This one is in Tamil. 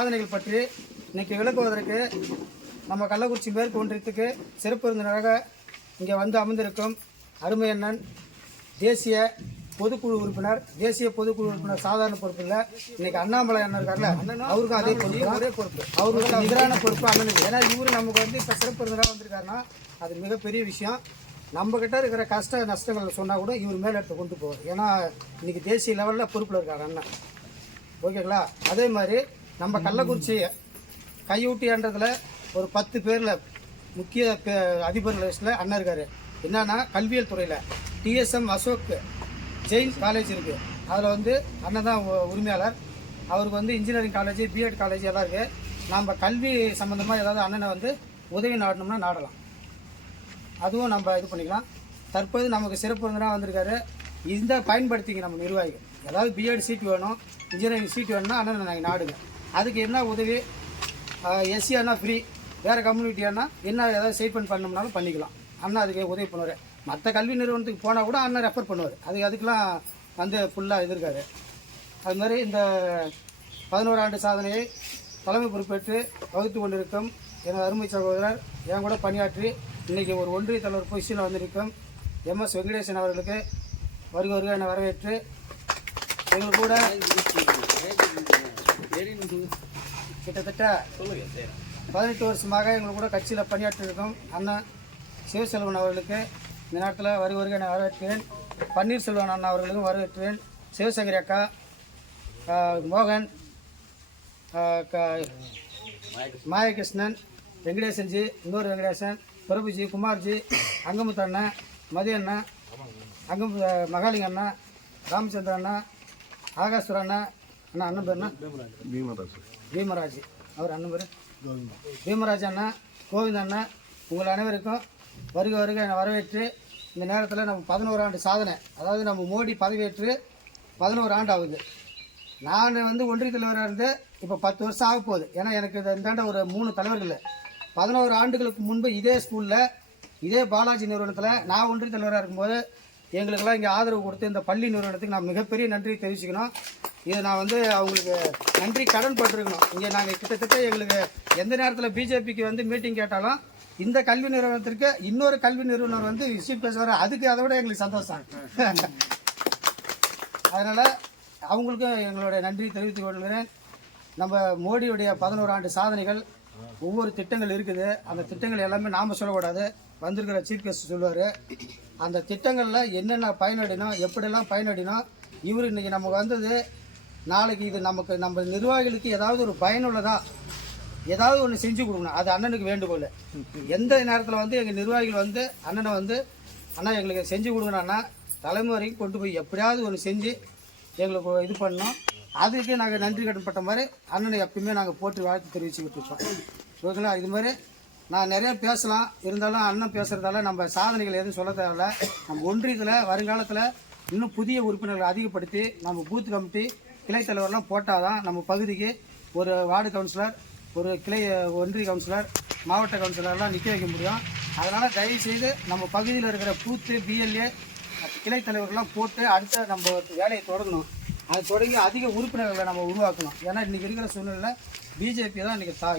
சாதனைகள் பற்றி இன்னைக்கு விளக்குவதற்கு நம்ம கள்ளக்குறிச்சி மேற்கு ஒன்றியத்துக்கு சிறப்பு விருந்தினராக இங்கே வந்து அமர்ந்திருக்கும் அருமை அண்ணன் தேசிய பொதுக்குழு உறுப்பினர் தேசிய பொதுக்குழு உறுப்பினர் சாதாரண பொறுப்பு இல்லை. இன்னைக்கு அண்ணாமலை அண்ணன் இருக்கார்ல அவருக்கும் அதே பொறுப்பு. ஒரே பொறுப்பு. அவருக்கு நிகரான பொறுப்பு அண்ணனுக்கு. ஏன்னா இவரு நமக்கு வந்து இப்போ சிறப்பு விருந்தினராக வந்திருக்காருன்னா அது மிகப்பெரிய விஷயம். நம்ம கிட்ட இருக்கிற கஷ்ட நஷ்டங்கள் சொன்னால் கூட இவர் மேல எடுத்து கொண்டு போவார். ஏன்னா இன்னைக்கு தேசிய லெவலில் பொறுப்பில் இருக்கார் அண்ணன். ஓகேங்களா? அதே மாதிரி நம்ம கள்ளக்குறிச்சி கையூட்டின்றதுல ஒரு பத்து பேரில் முக்கிய பே- அதிபர் லிஸ்ட்டில் அண்ணன் இருக்கார். என்னன்னா கல்வியல் துறையில். டிஎஸ்எம் அசோக் ஜெயின் காலேஜ் இருக்குது அதில் வந்து அண்ணன் தான் உரிமையாளர். அவருக்கு வந்து இன்ஜினியரிங் காலேஜ் பிஎட் காலேஜ் எல்லாம் இருக்குது நம்ம கல்வி சம்மந்தமாக ஏதாவது அண்ணனை வந்து உதவி நாடணும்னா நாடலாம். அதுவும் நம்ம இது பண்ணிக்கலாம். தற்போது நமக்கு சிறப்பு விருந்தினராக வந்திருக்காரு. இந்த பயன்படுத்திங்க நம்ம நிர்வாகிகள். ஏதாவது பிஎட் சீட் வேணும் இன்ஜினியரிங் சீட் வேணும்னா அண்ணன் நாங்கள் நாடுங்க. அதுக்கு என்ன உதவி? எஸ்சி அண்ணா ஃப்ரீ வேறு கம்யூனிட்டி அண்ணா என்ன ஏதாவது செய்பன் பண்ணோம்னாலும் பண்ணிக்கலாம். அண்ணா அதுக்கு உதவி பண்ணுவார். மற்ற கல்வி நிறுவனத்துக்கு போனால் கூட அண்ணன் ரெஃபர் பண்ணுவார். அது அதுக்கெலாம் வந்து ஃபுல்லாக இது இருக்காரு அது மாதிரி இந்த பதினோரு ஆண்டு சாதனையை தலைமை பொறுப்பேற்று வகுத்து கொண்டிருக்கும் எனது அருமை சகோதரர் என் கூட பணியாற்றி இன்றைக்கி ஒரு ஒன்றிய தலைவர் பொசிஷனில் வந்திருக்கும் எம்எஸ் வெங்கடேசன் அவர்களுக்கு வருக வருக என வரவேற்று எங்கள் கூட கிட்டத்தட்ட பதினெட்டு வருஷமாக எங்கள் கூட கட்சியில் பணியாற்றி இருக்கும் அண்ணன் சிவசெல்வன் அவர்களுக்கு இந்த நேரத்தில் வருக வருக என வரவேற்கிறேன். பன்னீர்செல்வன் அண்ணா அவர்களுக்கும் வரவேற்கிறேன். சிவசங்கரி அக்கா மோகன் க- மாயகிருஷ்ணன் வெங்கடேசன்ஜி இன்னொரு வெங்கடேசன் பிரபுஜி குமார்ஜி அங்கமுத்து அண்ணன் மதி அண்ணன் அங்கம் மகாலிங்க அண்ணா ராமச்சந்திர அண்ணா ஆகாஸ்வர அண்ணா அண்ணா அண்ணன் பேர் என்ன? பீமராஜ். அவர் அண்ணன் பேர்? பீமராஜ் அண்ணா கோவிந்த் அண்ணா உங்கள் அனைவருக்கும் வருக வருக என வரவேற்று இந்த நேரத்தில் நம்ம பதினோரு ஆண்டு சாதனை அதாவது நம்ம மோடி பதவியேற்று பதினோரு ஆண்டு ஆகுது. நான் வந்து ஒன்றிய தலைவராக இருந்து இப்போ பத்து வருஷம் ஆக போகுது. ஏன்னா எனக்கு இது இந்தாண்ட ஒரு மூணு தலைவர்கள். பதினோரு ஆண்டுகளுக்கு முன்பு இதே ஸ்கூலில் இதே பாலாஜி நிறுவனத்தில் நான் ஒன்றிய தலைவராக இருக்கும்போது எங்களுக்கெல்லாம் இங்கே ஆதரவு கொடுத்து இந்த பள்ளி நிறுவனத்துக்கு நான் மிகப்பெரிய நன்றி தெரிவிச்சுக்கணும். இது நான் வந்து அவங்களுக்கு நன்றி கடன் பட்டிருக்கணும். இங்கே நாங்கள் கிட்டத்தட்ட எங்களுக்கு எந்த நேரத்தில் பிஜேபிக்கு வந்து மீட்டிங் கேட்டாலும் இந்த கல்வி நிறுவனத்திற்கு இன்னொரு கல்வி நிறுவனர் வந்து விசிட் பேசுவார். அதுக்கு அதை விட எங்களுக்கு சந்தோஷம். அதனால் அவங்களுக்கும் எங்களுடைய நன்றி தெரிவித்துக் கொள்கிறேன். நம்ம மோடியுடைய பதினோரு ஆண்டு சாதனைகள் ஒவ்வொரு திட்டங்கள் இருக்குது. அந்த திட்டங்கள் எல்லாமே நாம் சொல்லக்கூடாது. வந்திருக்கிற சீஃப் கெஸ்ட் சொல்லுவார். அந்த திட்டங்களில் என்னென்ன பயனடினோம் எப்படியெல்லாம் பயனடினோம் இவர் இன்னைக்கு நமக்கு வந்தது நாளைக்கு இது நமக்கு நம்ம நிர்வாகிகளுக்கு ஏதாவது ஒரு பயனுள்ளதா ஏதாவது ஒன்று செஞ்சு கொடுக்கணும். அது அண்ணனுக்கு வேண்டுகோள். எந்த நேரத்தில் வந்து எங்கள் நிர்வாகிகள் வந்து அண்ணனை வந்து அண்ணா எங்களுக்கு செஞ்சு கொடுங்கண்ணா தலைமை வரைக்கும் கொண்டு போய் எப்படியாவது ஒன்று செஞ்சு எங்களுக்கு இது பண்ணோம் அதுக்கு நாங்கள் நன்றி கடன்பட்ட மாதிரி அண்ணனை எப்பயுமே நாங்கள் போட்டு வாழ்த்து தெரிவிச்சுக்கிட்டு இருக்கோம். ஓகேங்களா? இது மாதிரி நான் நிறைய பேசலாம். இருந்தாலும் அண்ணன் பேசுகிறதால நம்ம சாதனைகள் எதுவும் சொல்ல தேவையில்ல. நம்ம ஒன்றியத்தில் வருங்காலத்தில் இன்னும் புதிய உறுப்பினர்களை அதிகப்படுத்தி நம்ம பூத் கமிட்டி கிளை தலைவர்லாம் போட்டால் தான் நம்ம பகுதிக்கு ஒரு வார்டு கவுன்சிலர் ஒரு கிளை ஒன்றிய கவுன்சிலர் மாவட்ட கவுன்சிலர்லாம் நிற்க வைக்க முடியும். அதனால் தயவு செய்து நம்ம பகுதியில் இருக்கிற பூத்து பிஎல்ஏ கிளை தலைவர்கள்லாம் போட்டு அடுத்த நம்ம வேலையை தொடங்கணும். அது தொடங்கி அதிக உறுப்பினர்களை நம்ம உருவாக்கணும். ஏன்னா இன்றைக்கி இருக்கிற சூழ்நிலையில் பிஜேபி தான் இன்றைக்கி தா